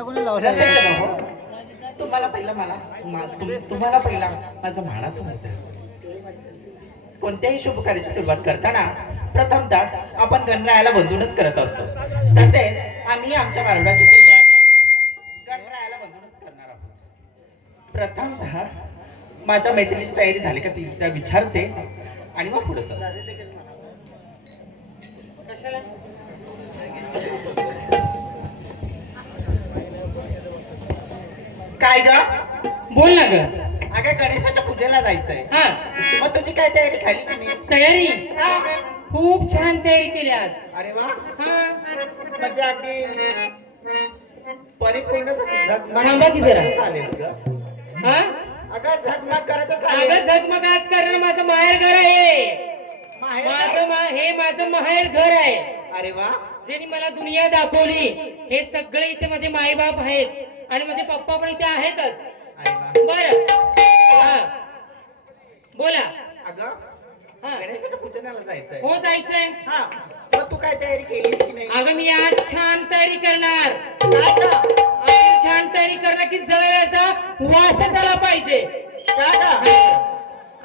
घंटा कोणी लावला? तुम्हाला पहिला तुम्हाला पहिला माझा माणा समजेल. कोणत्याही शुभ कार्याची सुरुवात करताना प्रथमतः आपण गणरायाला बंधूनच करत असतो. तसेच आम्ही आमच्या वारुळाची सुरुवात गणरायाला बंधूनच करणार आहोत. प्रथमतः माझ्या मैत्रिणीची तयारी झाली का ती त्या विचारते आणि मग पुढे काय ग? बोल ना ग. अगं गणेशाच्या पूजेला जायचंय. हा, मग तुझी काय तयारी झाली की नाही? तयारी हा. खूप छान तयारी केली आज. अरे वा, हा, म्हणजे अगदी परिपूर्ण थांबा की जरा. झालेस ग. हा, अगं झगमग करतच अगं झगमग आज करणं माझं माहेर घर आहे. माहेर. हे माझं माहेर घर आहे. अरे वा, ज्यांनी मला दुनिया दाखवली. हे सगळे इथे माझे मायबाप आहेत आणि माझे पप्पा पण इथे आहेतच. अरे वा. बर, हा, बोला. अगं हा, गणेशाच्या पूजनाला जायचंय. हो जायचंय. हा, मग तू काय तयारी केलीस की नाही? अगं मी आज छान तयारी करणार. काय ग? आज छान तयारी करणार की जळल्याचा वास आला पाहिजे. काय ग?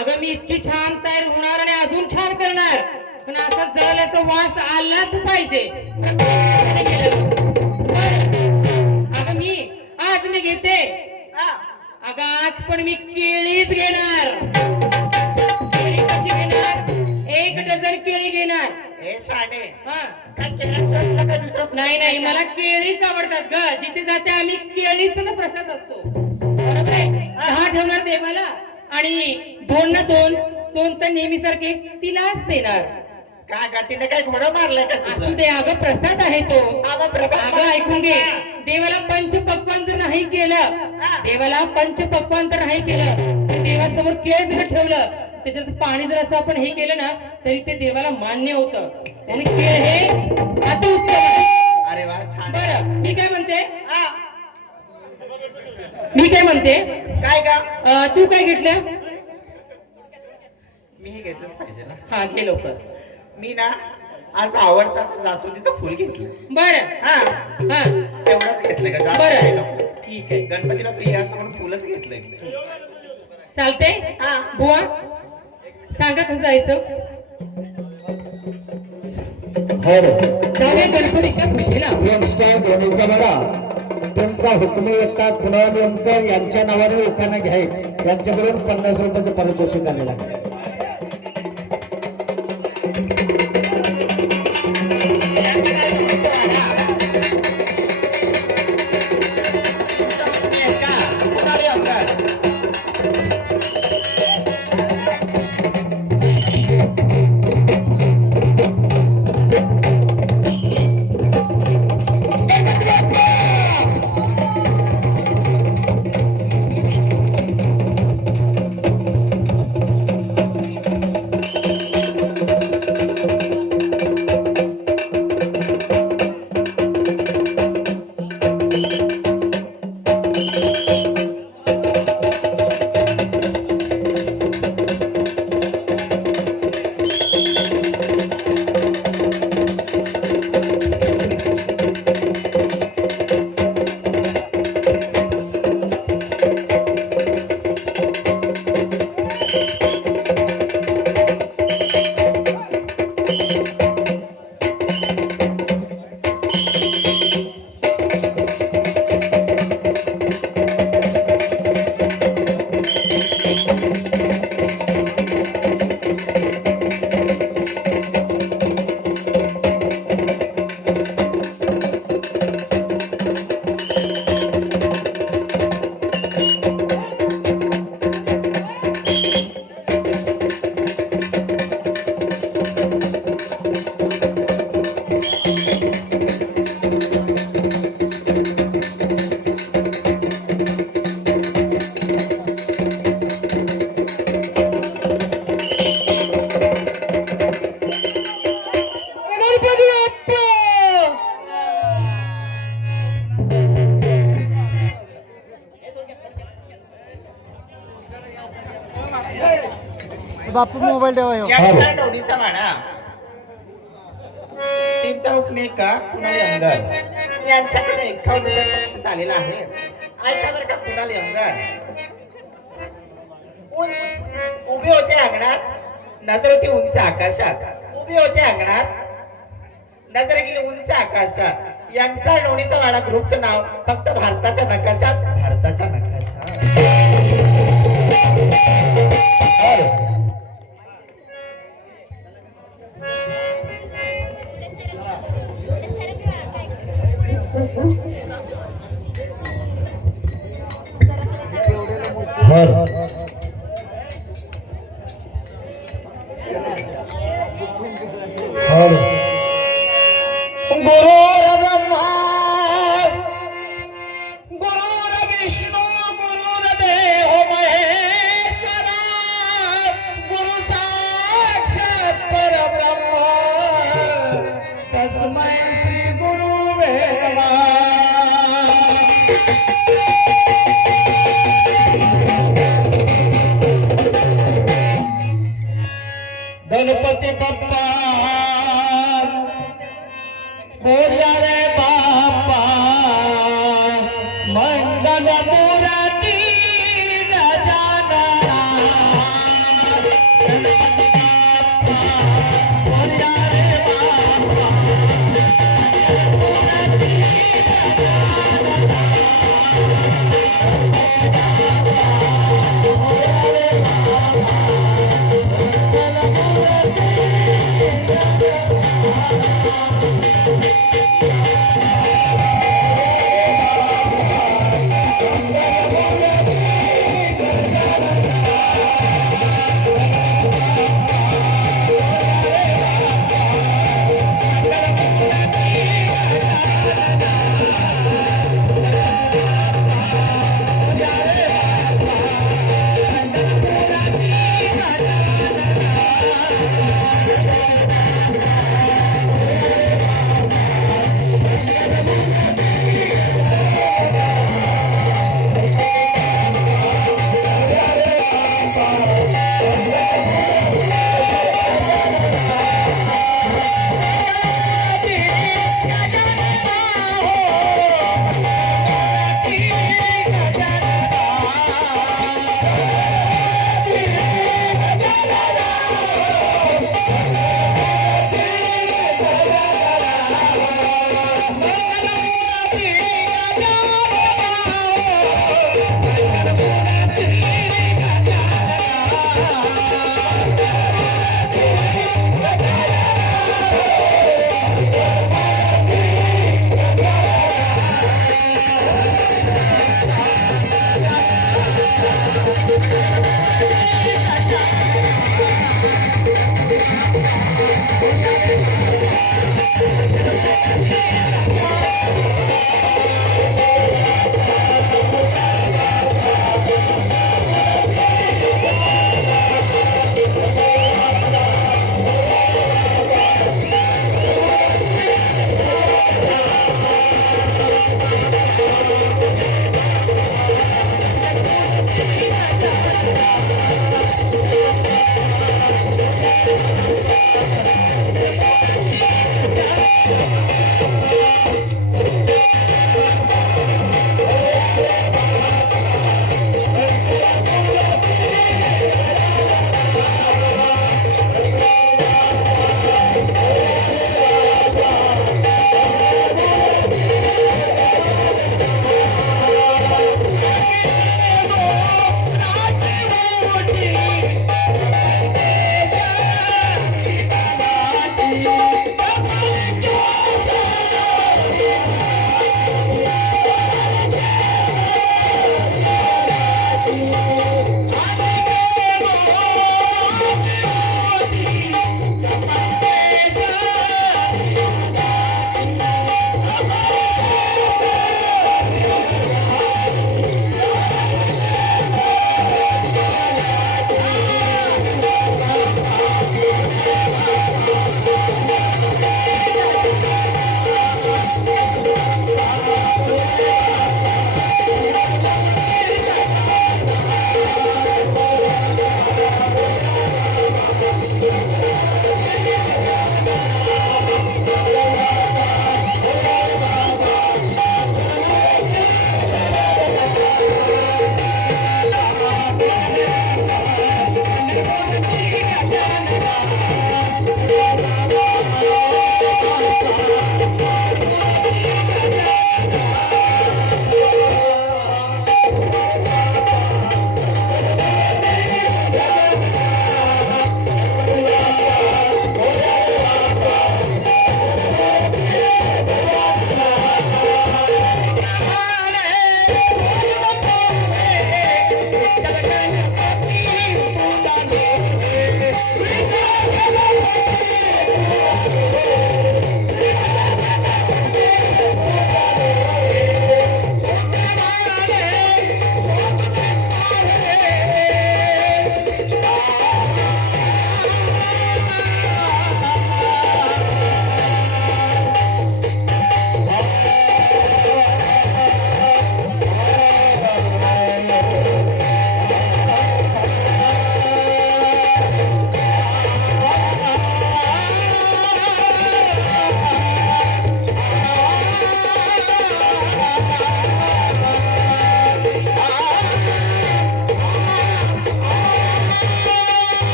अगं मी इतकी छान तयार होणार आणि अजून छान करणार, पण असा जळल्याचा वास आलाच पाहिजे. अगं मी आज मी घेते. हा. अगं आज पण मी केळीच घेणार. केळी कशी घेणार? 1 डझन केळी घेणार. हे शाणे, हा, काय केल्याशिवाय तुला काय दुसरं नाही नाही, मला केळीच आवडतात ग. जिथे जाते आम्ही केळीचा प्रसाद असतो. बरोबर आहे. 10 ठेवणार देवाला आणि 2 ना 2 तर नेहमी सारखे तिलाच देणार. काय ग? तिने काय घोडं मारलंय का असू तुझं? दे अगं, प्रसाद आहे तो. अगं प्रसाद अगं ऐकून घे. देवाला पंचपक्वान जर नाही केलं, देवाला पंचपक्वान जर नाही केलं तर देवासमोर केळ जर ठेवलं, त्याच्यात पाणी जर असं आपण हे केलं ना तरी ते देवाला मान्य होतं. आणि केळ हे अतिउत्तम आहे. अरे वा, छान. बरं, मी काय म्हणते हा. मी काय म्हणते काय ग? तू काय घेतलं? मी हे घेतलंच पाहिजे ना. हा, घे लवकर. मी ना आज आवडतं असं जास्वंदीचं फुल घेतलं. बरं. हा, हा, एवढंच घेतलंय का? जास्त बरं. काही नको. ठीक आहे, गणपतीला प्रिय असं म्हणून फुलच घेतलंय. चालते. हा. बुवा सांगा कसं जायचं? जाऊया गणपतीच्या पूजेला. त्यांचा हुकमी एकटा कुणालंकर यांच्या नावाने एकानं घ्याय, यांच्याकडून 50 रुपयाचं पारितोषिक आलेलं आहे. बापू मोबाईल ठेवा ह्यो. या डोळीचा वाडा तीनचा उपने का कुणाला अंगार यांच्याकडे 51 रुपये बक्षीस आलेलं आहे. ऐका बरं का कुणाल यंगर उभे होते अंगणात, नजर होती उंच आकाशात. उभे होते अंगणात, नजर गेली उंच आकाशात. यंगस्टर लोणीचा वाडा ग्रुपचं नाव फक्त भारताच्या नकाशात, भारताच्या नकाशात. गुरुर ब्रह्मा गुरुर विष्णू गुरुर्देव महेश्वरा गुरु साक्षात परब्रह्म तस्मै श्री गुरुवे नमः. गणपती बाप्पा बोला रे बाप्पा मंगल मूर्ती गजानना. गणपती बाप्पा बोला रे बाप्पा मूर्ती गजानना.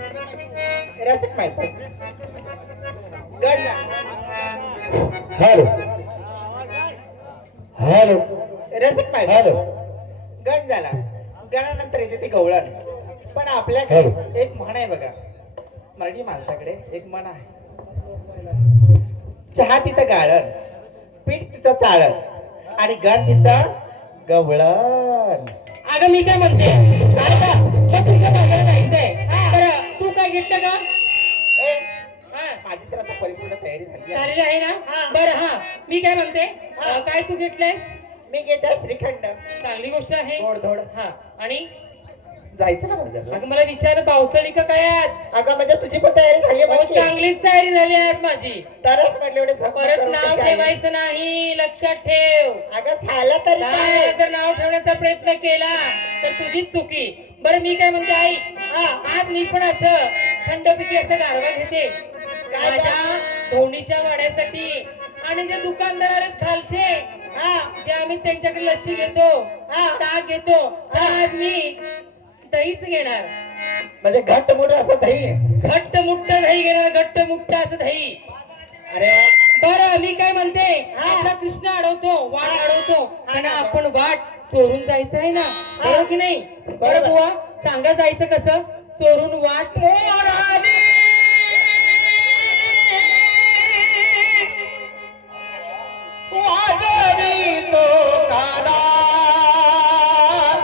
रसिक माहिती गण हॅलो हॅलो रसिक माहिती हॅलो गण झाला गणानंतर येते ती गवळण पण आपल्याकडे एक म्हण आहे बघा मराठी माणसाकडे एक म्हण आहे चहा तिथं गाळण पीठ तिथं चाळण आणि गण तिथं गवळण. अगं मी काय म्हणते काय का मग तुझ्या बाजारात जायचंय तर तू काय घेतलं का ए, हा माझी तर आता परिपूर्ण तयारी झाली आहे. झालेली आहे ना बरं हा मी काय म्हणते काय तू घेतलंयस मी घेते श्रीखंड चांगली गोष्ट आहे थोड थोड हा आणि जायचं ना बाजारला. अगं मला विचार पावसाळी का काय आज अगं म्हणजे तुझी पण तयारी झाली अहो, आहे चांगलीच तयारी झाली आज माझी तरच म्हटलं एवढे झक परत करून नाव कशी आली? ठेवायचं नाही लक्षात ठेव अगं झालं तरी काय काय? वेळा जर नाव ठेवण्याचा प्रयत्न केला तर तुझीच चुकी बरं मी काय म्हणते आई आज मी पण असं थंडपैकी असं गारवा घेते माझ्या धोणीच्या वाड्यासाठी आणि जे दुकानदार आहेत खालचे जे आम्ही त्यांच्याकडे लस्सी घेतो ताक घेतो आज मी दहीच घेणार म्हणजे घट्ट मोठं असं दही घट्ट मुट्ट दही घेणार घट्ट मुट्ट असं दही अरे बरं मी काय म्हणते आपला कृष्ण अडवतो वाट अडवतो आणि आपण वाट चोरून जायचं आहे ना बरं की नाही बरं बुवा सांगा जायचं कसं चोरून वाट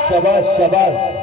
शबाश शबाश